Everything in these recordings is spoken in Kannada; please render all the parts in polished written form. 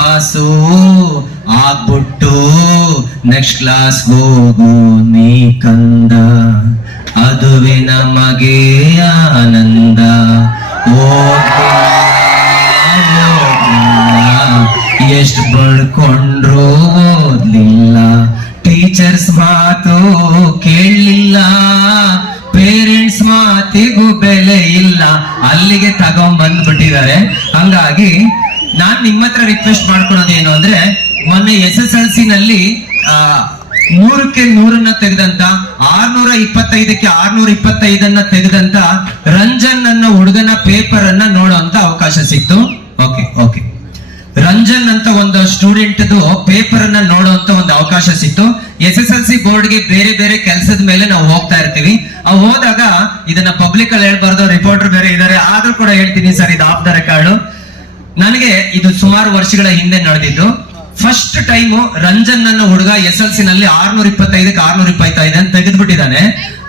ಪಾಸು ಆಗ್ಬಿಟ್ಟು ನೆಕ್ಸ್ಟ್ ಕ್ಲಾಸ್ ಹೋಗು ನೀ ಕಂದ, ಅದುವೆ ನಮಗೆ ಆನಂದ. ಎಷ್ಟು ಬಡ್ಕೊಂಡ್ರು ಓದ್ಲಿಲ್ಲ, ಟೀಚರ್ಸ್ ಮಾತು ಕೇಳಲಿಲ್ಲ, ಪೇರೆಂಟ್ಸ್ ಮಾತಿಗೂ ಬೆಲೆ ಇಲ್ಲ, ಅಲ್ಲಿಗೆ ತಗೊಂಡ್ಬಂದ್ಬಿಟ್ಟಿದ್ದಾರೆ. ಹಂಗಾಗಿ ನಾನ್ ನಿಮ್ಮ ಹತ್ರ ರಿಕ್ವೆಸ್ಟ್ ಮಾಡ್ಕೊಳೋದೇನು ಅಂದ್ರೆ, ಮೊನ್ನೆ SSLC ನಲ್ಲಿ 100ಕ್ಕೆ 100 ತೆಗೆದಂತ 625ಕ್ಕೆ 625 ತೆಗೆದಂತ ರಂಜನ್ ಅನ್ನೋ ಹುಡುಗನ ಪೇಪರ್ ಅನ್ನ ನೋಡುವಂತ ಅವಕಾಶ ಸಿಕ್ತು. ಓಕೆ ರಂಜನ್ ಅಂತ ಒಂದು ಸ್ಟೂಡೆಂಟ್ ಪೇಪರ್ ಅನ್ನ ನೋಡುವಂತ ಒಂದು ಅವಕಾಶ ಸಿಕ್ತು. SSLC ಬೋರ್ಡ್ಗೆ ಬೇರೆ ಬೇರೆ ಕೆಲಸದ ಮೇಲೆ ನಾವು ಹೋಗ್ತಾ ಇರ್ತೀವಿ. ಹೋದಾಗ ಇದನ್ನ ಪಬ್ಲಿಕ್ ಅಲ್ಲಿ ಹೇಳ್ಬಾರ್ದು, ರಿಪೋರ್ಟರ್ ಬೇರೆ ಇದಾರೆ, ಆದ್ರೂ ಕೂಡ ಹೇಳ್ತೀನಿ ಸರ್, ಇದು ಆಫ್ ದ ರೆಕಾರ್ಡ್. ನನಗೆ ಇದು ಸುಮಾರು ವರ್ಷಗಳ ಹಿಂದೆ ನಡೆದಿದ್ದು. ಫಸ್ಟ್ ಟೈಮ್ ರಂಜನ್ ಅನ್ನೋ ಹುಡುಗ SSLC ನಲ್ಲಿ 625ಕ್ಕೆ 625 ಅಂತ ತೆಗೆದ್ಬಿಟ್ಟಿದ್ದಾನೆ.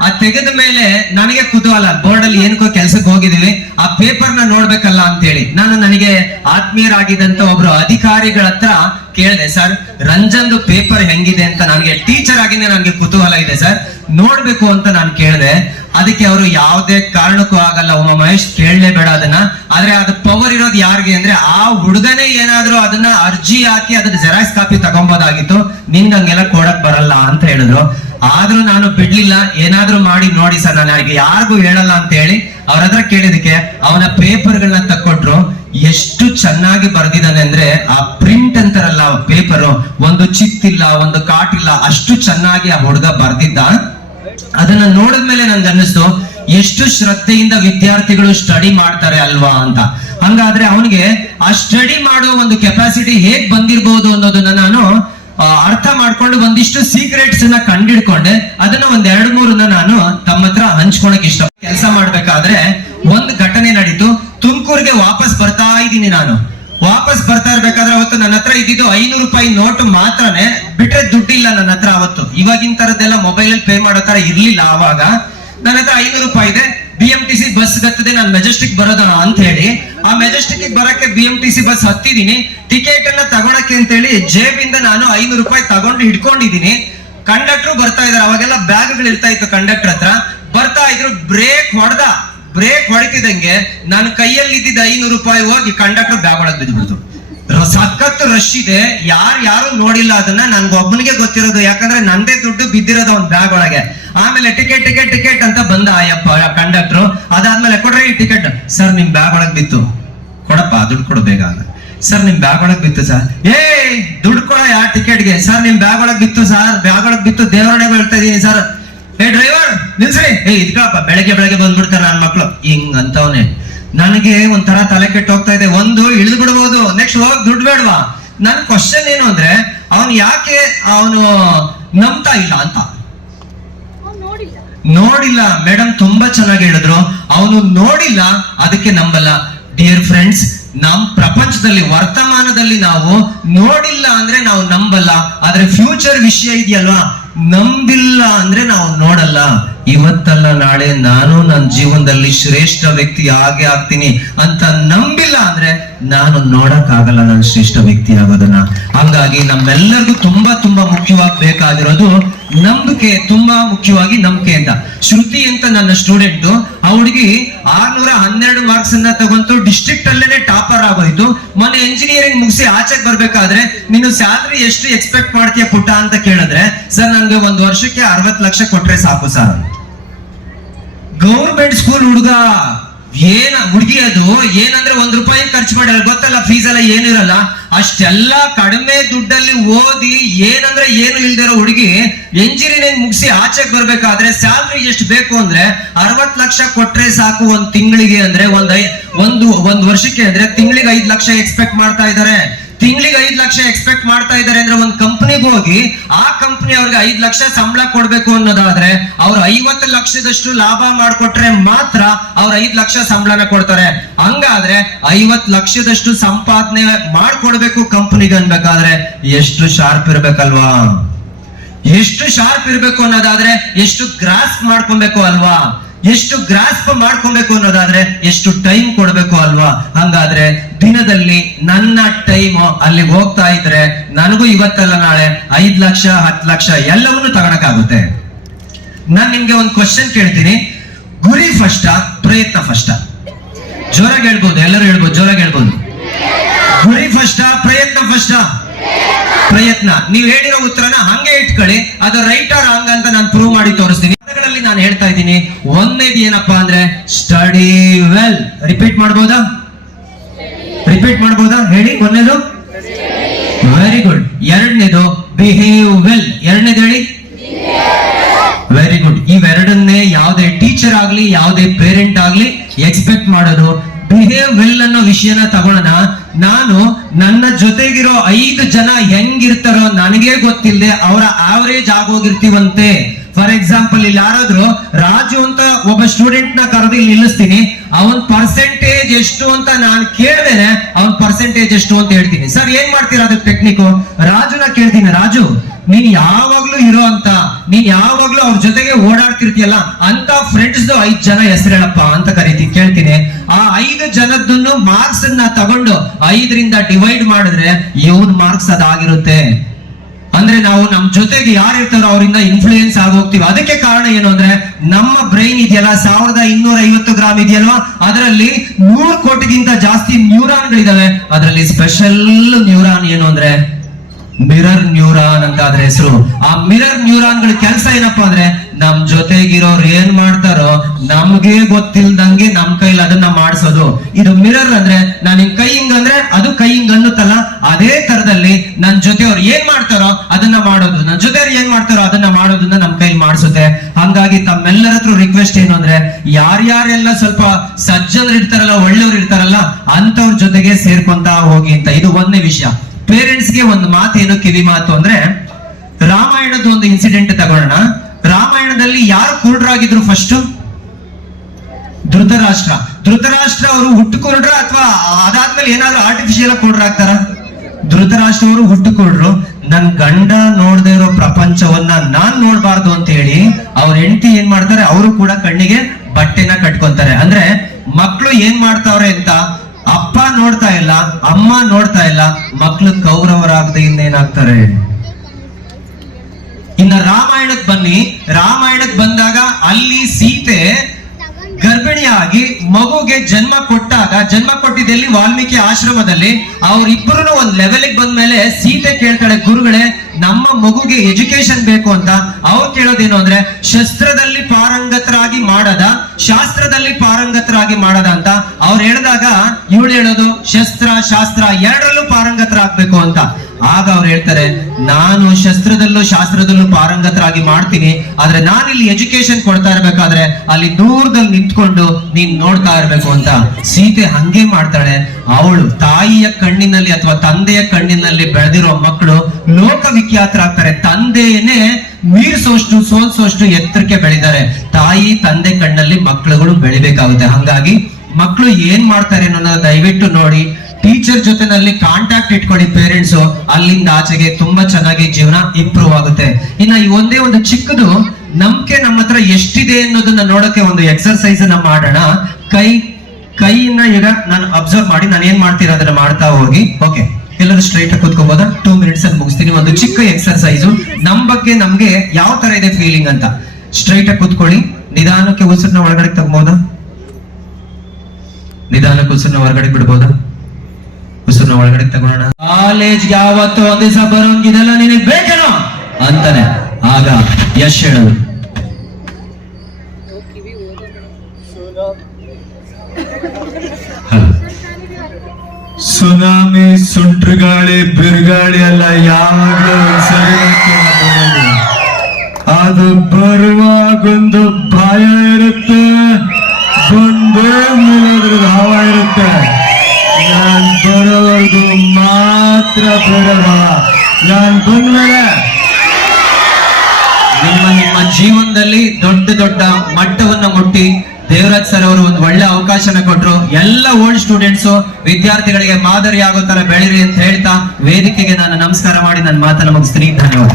ಆ ತೆಗೆದ ಮೇಲೆ ನನಗೆ ಕುತೂಹಲ, ಬೋರ್ಡ್ ಅಲ್ಲಿ ಏನಕ್ಕೋ ಕೆಲ್ಸಕ್ಕೆ ಹೋಗಿದೀವಿ, ಆ ಪೇಪರ್ ನ ನೋಡ್ಬೇಕಲ್ಲ ಅಂತ ಹೇಳಿ ನಾನು ನನಗೆ ಆತ್ಮೀಯರಾಗಿದ್ದಂತ ಒಬ್ರು ಅಧಿಕಾರಿಗಳ ಹತ್ರ ಕೇಳಿದೆ, ಸರ್ ರಂಜನ್ದು ಪೇಪರ್ ಹೆಂಗಿದೆ ಅಂತ ನನಗೆ ಟೀಚರ್ ಆಗಿನೇ ನನಗೆ ಕುತೂಹಲ ಇದೆ ಸರ್, ನೋಡ್ಬೇಕು ಅಂತ ನಾನು ಕೇಳಿದೆ. ಅದಕ್ಕೆ ಅವರು ಯಾವುದೇ ಕಾರಣಕ್ಕೂ ಆಗಲ್ಲ ಉಮಾ ಮಹೇಶ್, ಕೇಳಲೇಬೇಡ ಅದನ್ನ. ಆದ್ರೆ ಅದು ಪವರ್ ಇರೋದು ಯಾರಿಗೆ ಅಂದ್ರೆ, ಆ ಹುಡುಗನೇ ಏನಾದ್ರು ಅದನ್ನ ಅರ್ಜಿ ಹಾಕಿ ಅದನ್ನ ಜೆರಾಕ್ಸ್ ಕಾಪಿ ತಗೊಂಬೋದಾಗಿತ್ತು, ನಿಂಗೆ ಹಂಗೆಲ್ಲ ಕೊಡಕ್ ಬರಲ್ಲ ಅಂತ ಹೇಳಿದ್ರು. ಆದ್ರೂ ನಾನು ಬಿಡ್ಲಿಲ್ಲ, ಏನಾದ್ರೂ ಮಾಡಿ ನೋಡಿ ಸರ್, ನಾನು ಯಾರಿಗೂ ಹೇಳಲ್ಲ ಅಂತ ಹೇಳಿ ಅವ್ರ ಹತ್ರ ಕೇಳಿದಕ್ಕೆ ಅವನ ಪೇಪರ್ಗಳನ್ನ ತಕ್ಕೊಟ್ರು. ಎಷ್ಟು ಚೆನ್ನಾಗಿ ಬರ್ದಿದ್ದಾನೆ ಅಂದ್ರೆ, ಆ ಪ್ರಿಂಟ್ ಅಂತಾರಲ್ಲ ಪೇಪರ್, ಒಂದು ಚಿತ್ತಿಲ್ಲ, ಒಂದು ಕಾಟಿಲ್ಲ, ಅಷ್ಟು ಚೆನ್ನಾಗಿ ಆ ಹುಡುಗ ಬರ್ದಿದ್ದ. ಅದನ್ನ ನೋಡಿದ್ಮೇಲೆ ನನ್ಗೆ ಅನ್ನಿಸ್ತು, ಎಷ್ಟು ಶ್ರದ್ಧೆಯಿಂದ ವಿದ್ಯಾರ್ಥಿಗಳು ಸ್ಟಡಿ ಮಾಡ್ತಾರೆ ಅಲ್ವಾ ಅಂತ. ಹಂಗಾದ್ರೆ ಅವನಿಗೆ ಆ ಸ್ಟಡಿ ಮಾಡೋ ಒಂದು ಕೆಪಾಸಿಟಿ ಹೇಗ್ ಬಂದಿರ್ಬೋದು ಅನ್ನೋದನ್ನ ನಾನು ಅರ್ಥ ಮಾಡ್ಕೊಂಡು ಒಂದಿಷ್ಟು ಸೀಕ್ರೆಟ್ಸ್ ನ ಕಂಡಿಡ್ಕೊಂಡೆ. ಅದನ್ನ ಒಂದ್ 2-3 ನಾನು ತಮ್ಮ ಹತ್ರ ಹಂಚ್ಕೊಳಕ್ ಇಷ್ಟ. ಕೆಲಸ ಮಾಡ್ಬೇಕಾದ್ರೆ ಒಂದ್ ಘಟನೆ ನಡೀತು. ತುಮಕೂರಿಗೆ ವಾಪಸ್ ಬರ್ತಾ ಇದ್ದೀನಿ ನಾನು. ವಾಪಸ್ ಬರ್ತಾ ಇರ್ಬೇಕಾದ್ರೆ ಅವತ್ತು ನನ್ನ ಹತ್ರ ಇದ್ದಿದ್ದು 500 ರೂಪಾಯಿ ನೋಟ್ ಮಾತ್ರನೇ, ಬಿಟ್ರೆ ದುಡ್ಡಿಲ್ಲ ನನ್ನ ಹತ್ರ ಅವತ್ತು. ಇವಾಗಿನ ತರದ್ದೆಲ್ಲ ಮೊಬೈಲ್ ಅಲ್ಲಿ ಪೇ ಮಾಡೋ ತರ ಇರ್ಲಿಲ್ಲ ಆವಾಗ. ನನ್ನ ಹತ್ರ 500 ರೂಪಾಯಿ ಇದೆ, BMTC ಬಸ್ ಗತ್ತದೆ, ನಾನು ಮೆಜೆಸ್ಟಿಕ್ ಬರೋದ ಅಂತ ಹೇಳಿ ಆ ಮೆಜೆಸ್ಟಿಕ್ ಬರಕ್ಕೆ BMTC ಬಸ್ ಹತ್ತಿದೀನಿ. ಟಿಕೆಟ್ ಅನ್ನ ತಗೊಳಕ್ಕೆ ಅಂತ ಹೇಳಿ ಜೇಬಿಂದ ನಾನು 500 ರೂಪಾಯಿ ತಗೊಂಡು ಹಿಡ್ಕೊಂಡಿದೀನಿ. ಕಂಡಕ್ಟರ್ ಬರ್ತಾ ಇದಾರೆ, ಅವಾಗೆಲ್ಲ ಬ್ಯಾಗ್ಗಳು ಇರ್ತಾ ಇತ್ತು ಕಂಡಕ್ಟರ್ ಹತ್ರ. ಬರ್ತಾ ಇದ್ರು, ಬ್ರೇಕ್ ಹೊಡಿತಿದಂಗೆ ನನ್ನ ಕೈಯಲ್ಲಿ ಇದ್ದಿದ್ದ 500 ರೂಪಾಯಿ ಹೋಗಿ ಕಂಡಕ್ಟರ್ ಬ್ಯಾಗ್ ಒಳಗೆ ಬಿದ್ದುಬಿಡ್ತು. ಸಖತ್ ರಶ್ ಇದೆ, ಯಾರು ನೋಡಿಲ್ಲ ಅದನ್ನ, ನನ್ಗೊಬ್ಬನಿಗೆ ಗೊತ್ತಿರೋದು, ಯಾಕಂದ್ರೆ ನಂದೇ ದುಡ್ಡು ಬಿದ್ದಿರೋದು ಒಂದ್ ಬ್ಯಾಗ್ ಒಳಗೆ. ಆಮೇಲೆ ಟಿಕೆಟ್ ಅಂತ ಬಂದ ಅಯ್ಯಪ್ಪ ಕಂಡಕ್ಟರ್. ಅದಾದ್ಮೇಲೆ ಕೊಡ್ರಿ ಟಿಕೆಟ್. ಸರ್ ನಿಮ್ ಬ್ಯಾಗ್ ಒಳಗ್ ಬಿತ್ತು, ಕೊಡಪ್ಪ ದುಡ್ಡು ಕೊಡು ಬೇಗ. ಸರ್ ನಿಮ್ ಬ್ಯಾಗ್ ಒಳಗ್ ಬಿತ್ತು ಸರ್. ದುಡ್ಡು ಕೊಡ ಯಾ ಟಿಕೆಟ್ಗೆ. ಸರ್ ನಿಮ್ ಬ್ಯಾಗ್ ಒಳಗ್ ಬಿತ್ತು ಸರ್, ಬ್ಯಾಗ್ ಒಳಗ್ ಬಿತ್ತು, ದೇವರಣೆಗೆ ಹೇಳ್ತಾ ಇದೀನಿ ಸರ್. ಡ್ರೈವರ್ ನಿಲ್ಸ್ರಿ, ಇದ್ಕಪ್ಪ ಬೆಳಗ್ಗೆ ಬಂದ್ಬಿಡ್ತಾರೆ ನನ್ ಮಕ್ಳು ಹಿಂಗ್ ಅಂತವನೇ. ನನಗೆ ಒಂಥರ ತಲೆ ಕೆಟ್ಟು ಹೋಗ್ತಾ ಇದೆ. ಒಂದು ಇಳಿದು ಬಿಡ್ಬೋದು, ನೆಕ್ಸ್ಟ್ ಹೋಗಿ ದುಡ್ಡು ಬೇಡವಾ. ನನ್ ಕ್ವಶನ್ ಏನು ಅಂದ್ರೆ, ಅವನು ಯಾಕೆ ನಂಬ್ತಾ ಇಲ್ಲ ಅಂತ. ನೋಡಿಲ್ಲ ಮೇಡಮ್, ತುಂಬಾ ಚೆನ್ನಾಗಿ ಹೇಳಿದ್ರು, ಅವನು ನೋಡಿಲ್ಲ ಅದಕ್ಕೆ ನಂಬಲ್ಲ. ಡಿಯರ್ ಫ್ರೆಂಡ್ಸ್, ನಮ್ ಪ್ರಪಂಚದಲ್ಲಿ ವರ್ತಮಾನದಲ್ಲಿ ನಾವು ನೋಡಿಲ್ಲ ಅಂದ್ರೆ ನಾವು ನಂಬಲ್ಲ, ಆದ್ರೆ ಫ್ಯೂಚರ್ ವಿಷಯ ಇದೆಯಲ್ವಾ, ನಂಬಿಲ್ಲ ಅಂದ್ರೆ ನಾವು ನೋಡಲ್ಲ. ಇವತ್ತಲ್ಲ ನಾಳೆ ನಾನು ನನ್ನ ಜೀವನದಲ್ಲಿ ಶ್ರೇಷ್ಠ ವ್ಯಕ್ತಿ ಆಗೇ ಆಗ್ತೀನಿ ಅಂತ ನಂಬಿಲ್ಲ ಅಂದ್ರೆ ನಾನು ನೋಡಕ್ ಆಗಲ್ಲ ನಾನು ಶ್ರೇಷ್ಠ ವ್ಯಕ್ತಿ ಆಗೋದನ್ನ. ಹಂಗಾಗಿ ನಮ್ಮೆಲ್ಲರಿಗೂ ತುಂಬಾ ಮುಖ್ಯವಾಗಿ ಬೇಕಾಗಿರೋದು ನಂಬಿಕೆ, ತುಂಬಾ ಮುಖ್ಯವಾಗಿ ನಂಬಿಕೆ ಅಂತ. ಶ್ರುತಿ ಅಂತ ನನ್ನ ಸ್ಟೂಡೆಂಟ್, ಆ ಹುಡುಗಿ 612 ಮಾರ್ಕ್ಸ್ ಅನ್ನ ತಗೊಂತು, ಡಿಸ್ಟ್ರಿಕ್ಟ್ ಅಲ್ಲೇನೆ ಟಾಪರ್ ಆಗೋಯ್ತು. ಮೊನ್ನೆ ಎಂಜಿನಿಯರಿಂಗ್ ಮುಗಿಸಿ ಆಚೆಗೆ ಬರ್ಬೇಕಾದ್ರೆ, ನೀನು ಸ್ಯಾಲರಿ ಎಷ್ಟು ಎಕ್ಸ್ಪೆಕ್ಟ್ ಮಾಡ್ತೀಯ ಪುಟ್ಟ ಅಂತ ಕೇಳಿದ್ರೆ, ಸರ್ ನನ್ಗೆ 1 ವರ್ಷಕ್ಕೆ 60 ಲಕ್ಷ ಕೊಟ್ರೆ ಸಾಕು ಸರ್. ಗೌರ್ಮೆಂಟ್ ಸ್ಕೂಲ್ ಹುಡುಗಿ ಅದು ಏನಂದ್ರೆ 1 ರೂಪಾಯಿ ಖರ್ಚು ಮಾಡಿಲ್ಲ, ಗೊತ್ತಲ್ಲ ಫೀಸ್ ಎಲ್ಲ ಏನಿರಲ್ಲ. ಅಷ್ಟೆಲ್ಲ ಕಡಿಮೆ ದುಡ್ಡಲ್ಲಿ ಓದಿ ಏನಂದ್ರೆ ಏನು ಇಲ್ದಿರೋ ಹುಡುಗಿ ಎಂಜಿನಿಯರಿಂಗ್ ಮುಗಿಸಿ ಆಚೆಗೆ ಬರ್ಬೇಕಾದ್ರೆ ಸ್ಯಾಲ್ರಿ ಎಷ್ಟು ಬೇಕು ಅಂದ್ರೆ 60 ಲಕ್ಷ ಕೊಟ್ರೆ ಸಾಕು ಒಂದ್ ತಿಂಗಳಿಗೆ. ಅಂದ್ರೆ ಒಂದ್ ವರ್ಷಕ್ಕೆ ಅಂದ್ರೆ ತಿಂಗಳಿಗೆ 5 ಲಕ್ಷ ಎಕ್ಸ್ಪೆಕ್ಟ್ ಮಾಡ್ತಾ ಇದಾರೆ. ತಿಂಗಳಿಗೆ 5 ಲಕ್ಷ ಎಕ್ಸ್ಪೆಕ್ಟ್ ಮಾಡ್ತಾ ಇದಾರೆ ಅಂದ್ರೆ ಒಂದ್ ಕಂಪನಿಗೆ ಹೋಗಿ ಆ ಕಂಪನಿ ಅವ್ರಿಗೆ 5 ಲಕ್ಷ ಸಂಬಳ ಕೊಡ್ಬೇಕು ಅನ್ನೋದಾದ್ರೆ ಅವ್ರು 50 ಲಕ್ಷದಷ್ಟು ಲಾಭ ಮಾಡ್ಕೊಟ್ರೆ ಮಾತ್ರ ಅವ್ರು 5 ಲಕ್ಷ ಸಂಬಳನ ಕೊಡ್ತಾರೆ. ಹಂಗಾದ್ರೆ 50 ಲಕ್ಷದಷ್ಟು ಸಂಪಾದನೆ ಮಾಡ್ಕೊಡ್ಬೇಕು ಕಂಪನಿಗೆ ಅನ್ಬೇಕಾದ್ರೆ ಎಷ್ಟು ಶಾರ್ಪ್ ಇರ್ಬೇಕಲ್ವಾ, ಎಷ್ಟು ಶಾರ್ಪ್ ಇರ್ಬೇಕು ಅನ್ನೋದಾದ್ರೆ ಎಷ್ಟು ಗ್ರಾಸ್ ಮಾಡ್ಕೊಬೇಕು ಅಲ್ವಾ. ಎಷ್ಟು ಗ್ರಾಸ್ಪ್ ಮಾಡ್ಕೊಬೇಕು ಅನ್ನೋದಾದ್ರೆ ಎಷ್ಟು ಟೈಮ್ ಕೊಡ್ಬೇಕು ಅಲ್ವಾ? ಹಂಗಾದ್ರೆ ದಿನದಲ್ಲಿ ನನ್ನ ಟೈಮ್ ಅಲ್ಲಿ ಹೋಗ್ತಾ ಇದ್ರೆ ನನಗೂ ಇವತ್ತಲ್ಲ ನಾಳೆ 5 ಲಕ್ಷ 10 ಲಕ್ಷ ಎಲ್ಲವನ್ನೂ ತಗೊಳಕಾಗುತ್ತೆ. ನಾನ್ ನಿಮ್ಗೆ ಒಂದು ಕ್ವಶನ್ ಕೇಳ್ತೀನಿ, ಗುರಿ ಫಸ್ಟಾ ಪ್ರಯತ್ನ ಫಸ್ಟಾ? ಜೋರಾಗಿ ಹೇಳ್ಬೋದು, ಎಲ್ಲರೂ ಹೇಳ್ಬೋದು, ಜೋರಾಗಿ ಹೇಳ್ಬೋದು. ಗುರಿ ಫಸ್ಟಾ ಪ್ರಯತ್ನ ಫಸ್ಟಾ? ಪ್ರಯತ್ನ. ನೀವ್ ಹೇಳಿರೋ ಉತ್ತರನ ಹಂಗೆ ಇಟ್ಕೊಳ್ಳಿ, ಅದು ರೈಟ್ ಆರ್ ರಾಂಗ್ ಅಂತ ನಾನು ಪ್ರೂವ್ ಮಾಡಿ ತೋರಿಸ್ತೀನಿ. ಪದಗಳಲ್ಲಿ ನಾನು ಹೇಳ್ತಾ ಇದ್ದೀನಿ, ಒಂದನೇದು ಏನಪ್ಪಾ ಅಂದ್ರೆ ಸ್ಟಡಿ ವೆಲ್. ರಿಪೀಟ್ ಮಾಡ್ಬೋದಾ? ರಿಪೀಟ್ ಮಾಡ್ಬೋದಾ ಹೇಳಿ? ಒಂದನೇದು ವೆರಿ ಗುಡ್. ಎರಡನೇದು ಬಿಹೇವ್ ವೆಲ್. ಎರಡನೇದು ಹೇಳಿ ವೆರಿ ಗುಡ್. ಇವೆರಡನ್ನೇ ಯಾವುದೇ ಟೀಚರ್ ಆಗ್ಲಿ ಯಾವುದೇ ಪೇರೆಂಟ್ ಆಗ್ಲಿ ಎಕ್ಸ್ಪೆಕ್ಟ್ ಮಾಡೋದು. ಬಿಹೇವ್ ವೆಲ್ ಅನ್ನೋ ವಿಷಯನ ತಗೊಳ್ಳೋಣ. ನಾನು ನನ್ನ ಜೊತೆಗಿರೋ 5 ಜನ ಹೆಂಗಿರ್ತಾರೋ ನನಗೆ ಗೊತ್ತಿಲ್ಲದೆ ಅವರ ಆವರೇಜ್ ಆಗೋಗಿರ್ತೀವಂತೆ. ಫಾರ್ ಎಕ್ಸಾಂಪಲ್, ಇಲ್ಲಿ ಯಾರಾದ್ರೂ ರಾಜು ಅಂತ ಒಬ್ಬ ಸ್ಟೂಡೆಂಟ್ ನ ಕರೆದು ಇಲ್ಲಿ ನಿಲ್ಲಿಸ್ತೀನಿ, ಅವನ್ ಪರ್ಸೆಂಟೇಜ್ ಎಷ್ಟು ಅಂತ ನಾನು ಕೇಳ್ದೇನೆ ಅವನ್ ಪರ್ಸೆಂಟೇಜ್ ಎಷ್ಟು ಅಂತ ಹೇಳ್ತೀನಿ. ಸರ್ ಏನ್ ಮಾಡ್ತೀರಾ ಅದಕ್ಕೆ ಟೆಕ್ನಿಕ್? ರಾಜುನ ಕೇಳ್ತೀನಿ, ರಾಜು ನೀನ್ ಯಾವಾಗ್ಲೂ ಇರೋ ಅಂತ, ನೀನ್ ಯಾವಾಗ್ಲೂ ಅವ್ರ ಜೊತೆಗೆ ಓಡಾಡ್ತಿರ್ತೀಯಲ್ಲ ಅಂತ ಫ್ರೆಂಡ್ಸ್ 5 ಜನ ಹೆಸರು ಹೇಳಪ್ಪ ಅಂತ ಕರಿತೀನಿ, ಕೇಳ್ತೀನಿ. ಆ 5 ಜನದ್ದನ್ನು ಮಾರ್ಕ್ಸ್ ಅನ್ನ ತಗೊಂಡು 5ರಿಂದ ಡಿವೈಡ್ ಮಾಡಿದ್ರೆ ಇವನ್ ಮಾರ್ಕ್ಸ್ ಅದಾಗಿರುತ್ತೆ. ಅಂದ್ರೆ ನಾವು ನಮ್ ಜೊತೆಗೆ ಯಾರು ಇರ್ತಾರೋ ಅವರಿಂದ ಇನ್ಫ್ಲೂಯೆನ್ಸ್ ಆಗೋಗ್ತೀವಿ. ಅದಕ್ಕೆ ಕಾರಣ ಏನು ಅಂದ್ರೆ ನಮ್ಮ ಬ್ರೈನ್ ಇದೆಯಲ್ಲ 1250 ಗ್ರಾಮ್ ಇದೆಯಲ್ವಾ, ಅದರಲ್ಲಿ 100 ಕೋಟಿಗಿಂತ ಜಾಸ್ತಿ ನ್ಯೂರಾನ್ಗಳಿದಾವೆ. ಅದರಲ್ಲಿ ಸ್ಪೆಷಲ್ ನ್ಯೂರಾನ್ ಏನು ಅಂದ್ರೆ ಮಿರರ್ ನ್ಯೂರಾನ್ ಅಂತ ಅದ್ರ ಹೆಸರು. ಆ ಮಿರರ್ ನ್ಯೂರಾನ್ಗಳ ಕೆಲಸ ಏನಪ್ಪಾ ಅಂದ್ರೆ ನಮ್ ಜೊತೆಗಿರೋರು ಏನ್ ಮಾಡ್ತಾರೋ ನಮ್ಗೆ ಗೊತ್ತಿಲ್ದಂಗೆ ನಮ್ ಕೈಲಿ ಅದನ್ನ ಮಾಡಿಸೋದು. ಇದು ಮಿರರ್ ಅಂದ್ರೆ ನಾನು ನಿನ್ ಕೈ ಹಿಂಗಂದ್ರೆ ಅದು ಕೈ ಹಿಂಗ್ ಅನ್ನುತ್ತಲ್ಲ, ಅದೇ ತರದಲ್ಲಿ ನನ್ ಜೊತೆಯವ್ರು ಏನ್ ಮಾಡ್ತಾರೋ ಅದನ್ನ ಮಾಡೋದು, ನನ್ ಜೊತೆಯವ್ರು ಏನ್ ಮಾಡ್ತಾರೋ ಅದನ್ನ ಮಾಡೋದನ್ನ ನಮ್ ಕೈಲಿ ಮಾಡಿಸುತ್ತೆ. ಹಂಗಾಗಿ ತಮ್ಮೆಲ್ಲರ ಹತ್ರ ರಿಕ್ವೆಸ್ಟ್ ಏನು ಅಂದ್ರೆ ಯಾರ್ಯಾರೆಲ್ಲ ಸ್ವಲ್ಪ ಸಜ್ಜನರು ಇರ್ತಾರಲ್ಲ, ಒಳ್ಳೆಯವ್ರು ಇರ್ತಾರಲ್ಲ, ಅಂತವ್ರ ಜೊತೆಗೆ ಸೇರ್ಕೊಂತ ಹೋಗಿ ಅಂತ. ಇದು ಒಂದೇ ವಿಷಯ. ಪೇರೆಂಟ್ಸ್ಗೆ ಒಂದು ಮಾತೇನು ಕಿವಿ ಮಾತು ಅಂದ್ರೆ, ರಾಮಾಯಣದ ಒಂದು ಇನ್ಸಿಡೆಂಟ್ ತಗೊಳ್ಳೋಣ. ರಾಮಾಯಣದಲ್ಲಿ ಯಾರು ಕುರುಡರಾಗಿದ್ರು ಫಸ್ಟ್? ಧೃತರಾಷ್ಟ್ರ. ಧೃತರಾಷ್ಟ್ರ ಅವರು ಹುಟ್ಟು ಕುರುಡ್ರ ಅಥವಾ ಅದಾದ್ಮೇಲೆ ಏನಾದ್ರು ಆರ್ಟಿಫಿಷಿಯಲ್ ಕುರುಡ್ರಾಗ್ತಾರ? ಧೃತರಾಷ್ಟ್ರ ಅವರು ಹುಟ್ಟು ಕುರುಡ್ರು. ನನ್ ಗಂಡ ನೋಡದೇ ಇರೋ ಪ್ರಪಂಚವನ್ನ ನಾನ್ ನೋಡ್ಬಾರ್ದು ಅಂತ ಹೇಳಿ ಅವ್ರ ಹೆಂಡತಿ ಏನ್ ಮಾಡ್ತಾರೆ, ಅವರು ಕೂಡ ಕಣ್ಣಿಗೆ ಬಟ್ಟೆನ ಕಟ್ಕೊಂತಾರೆ. ಅಂದ್ರೆ ಮಕ್ಕಳು ಏನ್ ಮಾಡ್ತಾವ್ರೆ ಅಂತ ಅಪ್ಪ ನೋಡ್ತಾ ಇಲ್ಲ, ಅಮ್ಮ ನೋಡ್ತಾ ಇಲ್ಲ, ಮಕ್ಳು ಕೌರವರಾಗದೆ ಇನ್ನೇನಾಗ್ತಾರೆ. ಇನ್ನ ರಾಮಾಯಣಕ್ಕೆ ಬನ್ನಿ. ರಾಮಾಯಣಕ್ಕೆ ಬಂದಾಗ ಅಲ್ಲಿ ಸೀತೆ ಗರ್ಭಿಣಿಯಾಗಿ ಮಗುಗೆ ಜನ್ಮ ಕೊಟ್ಟಾಗ, ಜನ್ಮ ಕೊಟ್ಟಿದ್ದಲ್ಲಿ ವಾಲ್ಮೀಕಿ ಆಶ್ರಮದಲ್ಲಿ, ಅವ್ರಿಬ್ರು ಒಂದ್ ಲೆವೆಲ್ಗೆ ಬಂದ್ಮೇಲೆ ಸೀತೆ ಕೇಳ್ತಾಳೆ, ಗುರುಗಳೇ ನಮ್ಮ ಮಗುಗೆ ಎಜುಕೇಶನ್ ಬೇಕು ಅಂತ. ಅವ್ರು ಕೇಳೋದೇನು ಅಂದ್ರೆ ಶಸ್ತ್ರದಲ್ಲಿ ಪಾರಂಗತರಾಗಿ ಮಾಡದ, ಶಾಸ್ತ್ರದಲ್ಲಿ ಪಾರಂಗತರಾಗಿ ಮಾಡದ ಅಂತ. ಅವ್ರು ಹೇಳಿದಾಗ ಇವಳು ಹೇಳೋದು ಶಸ್ತ್ರ ಶಾಸ್ತ್ರ ಎರಡರಲ್ಲೂ ಪಾರಂಗತರಾಗ್ಬೇಕು ಅಂತ. ಆಗ ಅವ್ರು ಹೇಳ್ತಾರೆ, ನಾನು ಶಸ್ತ್ರದಲ್ಲೂ ಶಾಸ್ತ್ರದಲ್ಲೂ ಪಾರಂಗತರಾಗಿ ಮಾಡ್ತೀನಿ, ಆದ್ರೆ ನಾನಿಲ್ಲಿ ಎಜುಕೇಶನ್ ಕೊಡ್ತಾ ಇರ್ಬೇಕಾದ್ರೆ ಅಲ್ಲಿ ದೂರದಲ್ಲಿ ನಿಂತ್ಕೊಂಡು ನೀನ್ ನೋಡ್ತಾ ಇರ್ಬೇಕು ಅಂತ. ಸೀತೆ ಹಂಗೆ ಮಾಡ್ತಾಳೆ. ಅವಳು ತಾಯಿಯ ಕಣ್ಣಿನಲ್ಲಿ ಅಥವಾ ತಂದೆಯ ಕಣ್ಣಿನಲ್ಲಿ ಬೆಳೆದಿರೋ ಮಕ್ಕಳು ಲೋಕವಿಖ್ಯಾತರಾಗ್ತಾರೆ. ತಂದೆಯನ್ನೇ ಮೀರಿಸೋಷ್ಟು ಸೋಲ್ಸೋಷ್ಟು ಎತ್ತರಕ್ಕೆ ಬೆಳೆದಿದ್ದಾರೆ. ತಾಯಿ ತಂದೆ ಕಣ್ಣಲ್ಲಿ ಮಕ್ಕಳುಗಳು ಬೆಳಿಬೇಕಾಗುತ್ತೆ. ಹಂಗಾಗಿ ಮಕ್ಕಳು ಏನ್ ಮಾಡ್ತಾರೆ ಅನ್ನೋದನ್ನ ದಯವಿಟ್ಟು ನೋಡಿ. ಟೀಚರ್ ಜೊತೆನಲ್ಲಿ ಕಾಂಟ್ಯಾಕ್ಟ್ ಇಟ್ಕೊಳ್ಳಿ ಪೇರೆಂಟ್ಸ್. ಅಲ್ಲಿಂದ ಆಚೆಗೆ ತುಂಬಾ ಚೆನ್ನಾಗಿ ಜೀವನ ಇಂಪ್ರೂವ್ ಆಗುತ್ತೆ. ಇನ್ನ ಈ ಒಂದೇ ಒಂದು ಚಿಕ್ಕದು ನಂಬಿಕೆ ನಮ್ಮ ಹತ್ರ ಎಷ್ಟಿದೆ ಅನ್ನೋದನ್ನ ನೋಡಕ್ಕೆ ಒಂದು ಎಕ್ಸರ್ಸೈಸ್ ಅನ್ನ ಮಾಡೋಣ. ಕೈಯನ್ನ ಈಗ ನಾನು ಅಬ್ಸರ್ವ್ ಮಾಡಿ ನಾನು ಏನ್ ಮಾಡ್ತೀರಾ ಅದನ್ನ ಮಾಡ್ತಾ ಹೋಗಿ. ಓಕೆ, ಎಲ್ಲರೂ ಸ್ಟ್ರೈಟ್ ಆಗಿ ಕೂತ್ಕೋಬೋದಾ? 2 minutes ಅಲ್ಲಿ ಮುಗಿಸ್ತೀನಿ. ಒಂದು ಚಿಕ್ಕ ಎಕ್ಸರ್ಸೈಸ್ ನಮ್ ಬಗ್ಗೆ ನಮ್ಗೆ ಯಾವ ತರ ಇದೆ ಫೀಲಿಂಗ್ ಅಂತ. ಸ್ಟ್ರೈಟ್ ಆಗಿ ಕೂತ್ಕೊಳ್ಳಿ. ನಿಧಾನಕ್ಕೆ ಉಸಿರನ್ನ ಒಳಗಡೆ ತಗೋಬೋದಾ? ನಿಧಾನಕ್ಕೆ ಉಸಿರನ್ನ ಹೊರಗಡೆ ಬಿಡ್ಬೋದಾ? ಉಸಿರನ್ನ ಒಳಗಡೆ ತಗೋಣ. ಕಾಲೇಜ್ಗೆ ಯಾವತ್ತು ಒಂದ್ ದಿವಸ ಬರೋಂಗಿದೆಲ್ಲ ನಿನಗೆ ಬೇಕೇನೋ ಅಂತಾನೆ. ಆಗ ಯಶ್ ಹೇಳೋದು, ಸುನಾಮಿ, ಸುಂಟ್ರ ಗಾಳಿ, ಬಿರುಗಾಳಿ ಎಲ್ಲ ಯಾವಾಗಲೂ ಸರಿ, ಅದು ಬರುವಾಗೊಂದು ಭಯ ಇರುತ್ತೆ, ಬಂದೇ ಮೇಲೆ ಹಾವ ಇರುತ್ತೆ. ನಾನ್ ಬರೋವರೆಗೂ ಮಾತ್ರ ಬರಲ್ಲ. ನಾನ್ ಬಂದ್ಮೇಲೆ ನಿಮ್ಮ ಜೀವನದಲ್ಲಿ ದೊಡ್ಡ ದೊಡ್ಡ ಮಟ್ಟವನ್ನ ಮುಟ್ಟಿ ದೇವರಾಜ್ ಸರ್ ಅವರು ಒಂದು ಒಳ್ಳೆ ಅವಕಾಶನ ಕೊಟ್ರು. ಎಲ್ಲ ಓಲ್ಡ್ ಸ್ಟೂಡೆಂಟ್ಸ್ ವಿದ್ಯಾರ್ಥಿಗಳಿಗೆ ಮಾದರಿ ಆಗೋ ತರ ಬೆಳಿರಿ ಅಂತ ಹೇಳ್ತಾ ವೇದಿಕೆಗೆ ನಾನು ನಮಸ್ಕಾರ ಮಾಡಿ ನನ್ನ ಮಾತನ್ನ ಮುಗಿಸ್ತೀನಿ. ಧನ್ಯವಾದ.